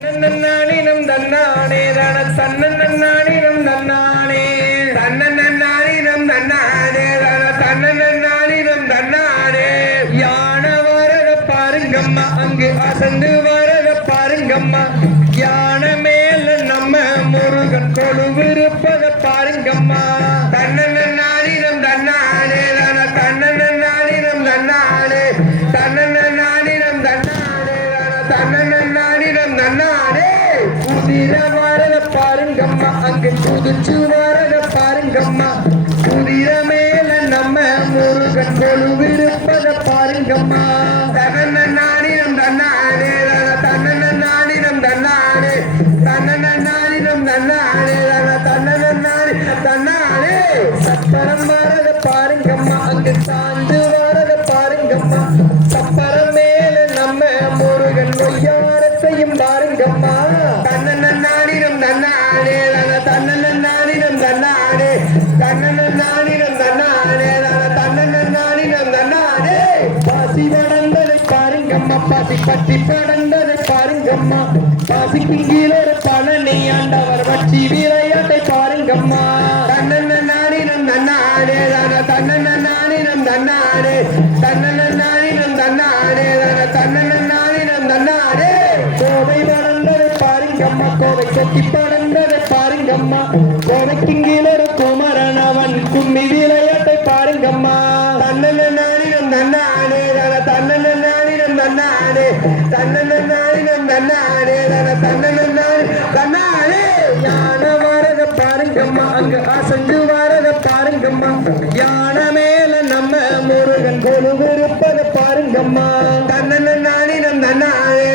தன்னன்னானினம் தன்னானே தன தன்னன்னானினம் தன்னானே தன்னன்னானினம் தன்னானே தன தன்னன்னானினம் தன்னானே யான வரத பாருங்கம்மா அங்கு அசந்து வரத பாருங்கம்மா யான மேல நம்ம முருகன் கொழுவிருப்பத பாருங்கம்மா தன்னன்னானினம் தன்னானே தன தன்னன்னானினம் தன்னானே தன்னன்னானினம் தன்னானே தன தன்னன்னானினம் நன்னானே குதிர வரத பாருங்கம்மா அங்கு குதிச்சு வரத பாருங்கம்மா குதிர மேல நம்ம முருகன் கொழுவிருப்பத பாருங்கம்மா தன்னன்னானினம் தன்னானே தன்னன்னானினம் தன்னானே தன்னன்னானினம் தன்னானே தன்னன்னானினம் தன்னானே சப்பரம் வரத பாருங்கம்மா அங்கு சாந்து வரத பாருங்கம்மா சப்பரம் மேல நம்ம முருகன் ஒய்யாரத்தையும் பாருங்கம்மா தன்னன்னானினம் தன்னானே தன்னன்னானினம் தன்னானே தன்னன்னானினம் தன்னானே தன்னன்னானினம் தன்னானே பாசி படந்ததை பாருங்கம்மா பாசி பட்டி படந்ததை பாருங்கம்மா பாசிக்கு கீழே பழனி ஆண்டவர் வச்சி விளையாட்டை பாருங்கம்மா தன்னன்னானினம் தன்னானே தன்னன்னானினம் தன்னானே தன்னன்னானினம் தன்னானே தன்னன்னானினம் தன்னானே கோவை வளர்ந்ததை பாருங்கம்மா கோவை கொத்தி படந்ததை பாருங்கம்மா கோவைக்கு கீழே குமரன் அவன் கும்மி விளையாட்டை பாருங்கம்மா தன்னன்னானினம் தன்னானே தன்னன்னானினம் தன்னானே தன்னன்னானினம் தன்னானே தன்னன்னானினம் தன்னானே யான வரத பாருங்கம்மா அங்கு அசஞ்சு வரத பாருங்கம்மா யான மேல நம்ம முருகன் கொழுவிருப்பத பாருங்கம்மா தன்னன்னானினம் தன்னானே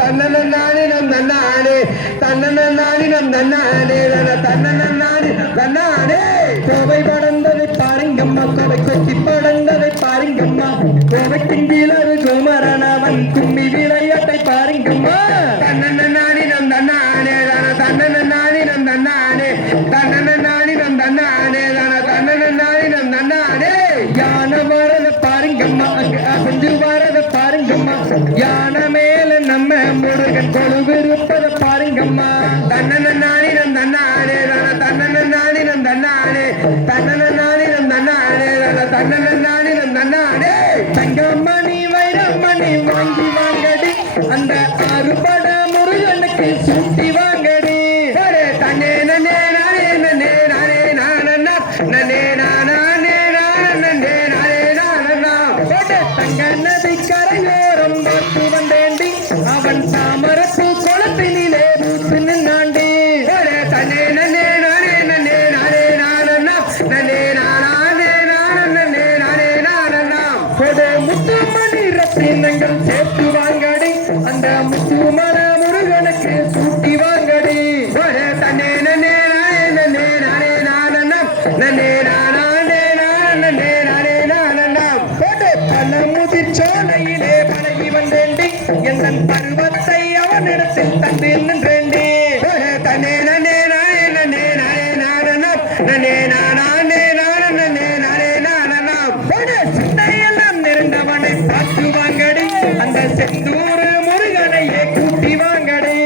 தன்னன்னானினம் தன்னானே தன்னன்னானினம் தன்னானே தன்னன்னானினம் தன்னானே கோவை படந்ததை பாருங்கம்மா கோவை கொத்தி படந்ததை பாருங்கம்மா கோவைக்கு கீழே குமரன் அவன் கும்மி விளையாட்டை பாருங்கம்மா தன்னன்னானினம் தன்னானே தன்னன்னானினம் தன்னானே தன்னன்னானினம் தன்னானே தன்னன்னானினம் தன்னானே யான வரத பாருங்கம்மா அங்கு அசஞ்சு வரத பாருங்கம்மா யான மேல நம்ம முருகன் கொழுவிருப்பத பாருங்கம்மா தன்னன்னானினம் தன்னானே தன்னன்னானினம் தன்னானே தன்னன்னானினம் தன்னானே தன்னன்னானினம் தன்னானே தங்கமணி வைரமணி வாங்கி வாங்கடி அந்த அறுபட முருகனுக்கு சுட்டி வாங்கடி தன்னே நன்னே நானே நன்னே நானே நானண்ணா நன்னே நானே நானே நானே நானண்ணா தங்க நதி கரையோரம் பார்த்து வந்தேண்டி அவன் தாமரத்து குளத்தினிலே பூத்து நின்னாண்டி தன்னே நன்னே நானே நன்னே நானே நானண்ணா நன்னே நானே நானே நானே நானண்ணா முத்துமணி ரத்தினங்கள் சேர்த்து வாங்கடி அந்த முத்துமர முருகனுக்கு சூட்டி வாங்கடி தன்னே நன்னே நானே நானே நானண்ணா நன்னே நானே நானே நானே நானண்ணா பல முதிர்ச்சோலையிலே பழகி வந்தேண்டி என் பருவத்தை அவனிடத்தில் தந்து நின்றேண்டி தன்னே நன்னே நானே நானே நானண்ணா நன்னே நானே நானே நானே நானண்ணா சிந்தையெல்லாம் நிறைந்தவனை பார்த்து வாங்கடி அந்த செந்தூர் முருகனையே கூட்டி வாங்கடி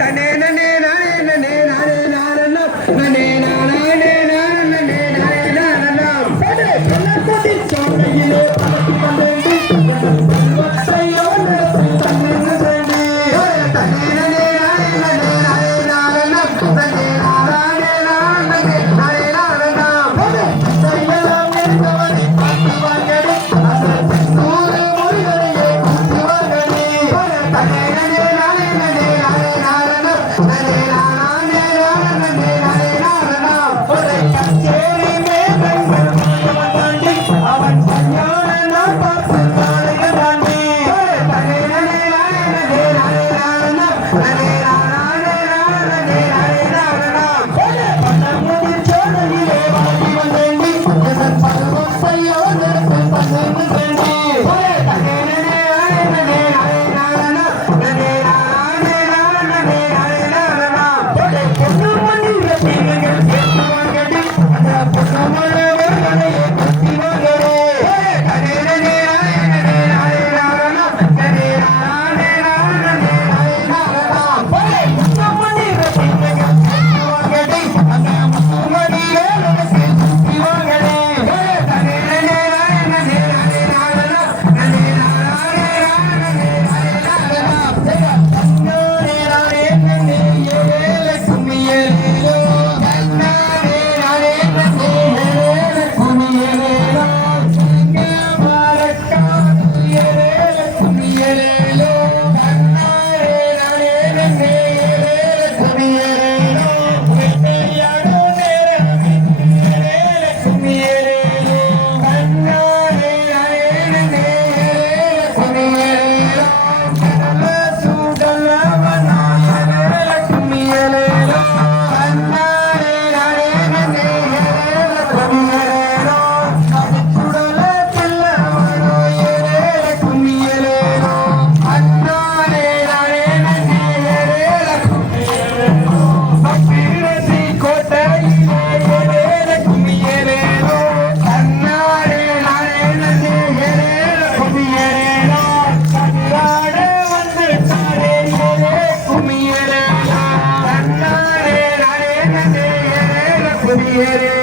தன்னே நன்னே நானே நானே நானண்ணா நன்னே நானே நானே நானண்ணா சோலையிலே பழகி வந்தேண்டி பருவத்தை அவனிடத்தில் தந்து நின்றேண்டி தன்னே நன்னே நானே நானண்ணா நன்னே நானே நானே நானண்ணா சிந்தையெல்லாம் நிறைந்தவனை பார்த்து வாங்கடி அந்த செந்தூர் முருகனையே கூட்டி வாங்கடி தன்னே நன்னே நானே நானண்ணா நன்னே நானே நானே நானண்ணா கச்சேரி மேல் வந்தாண்டி அவன் கல்யாண நாள் பார்த்து காலைய தாண்டி தன்னே நன்னே நானே நானண்ணா நன்னே நானே நானண்ணா பணமுதிர் சோலையிலே வாங்கி வந்தேண்டி என் பருவத்தை அவனிடத்தில் தந்து நின்றேண்டி தன்னே நன்னே நானண்ணா நன்னே நானே நானண்ணா பொன்னுமணி ரத்தினங்கள் சேர்த்து வாங்கடி அந்த பொன்னுமண முருகனையே கூட்டி வாங்கடி தன்னே நன்னே நானண்ணா நன்னே நானே நானண்ணா Yeah.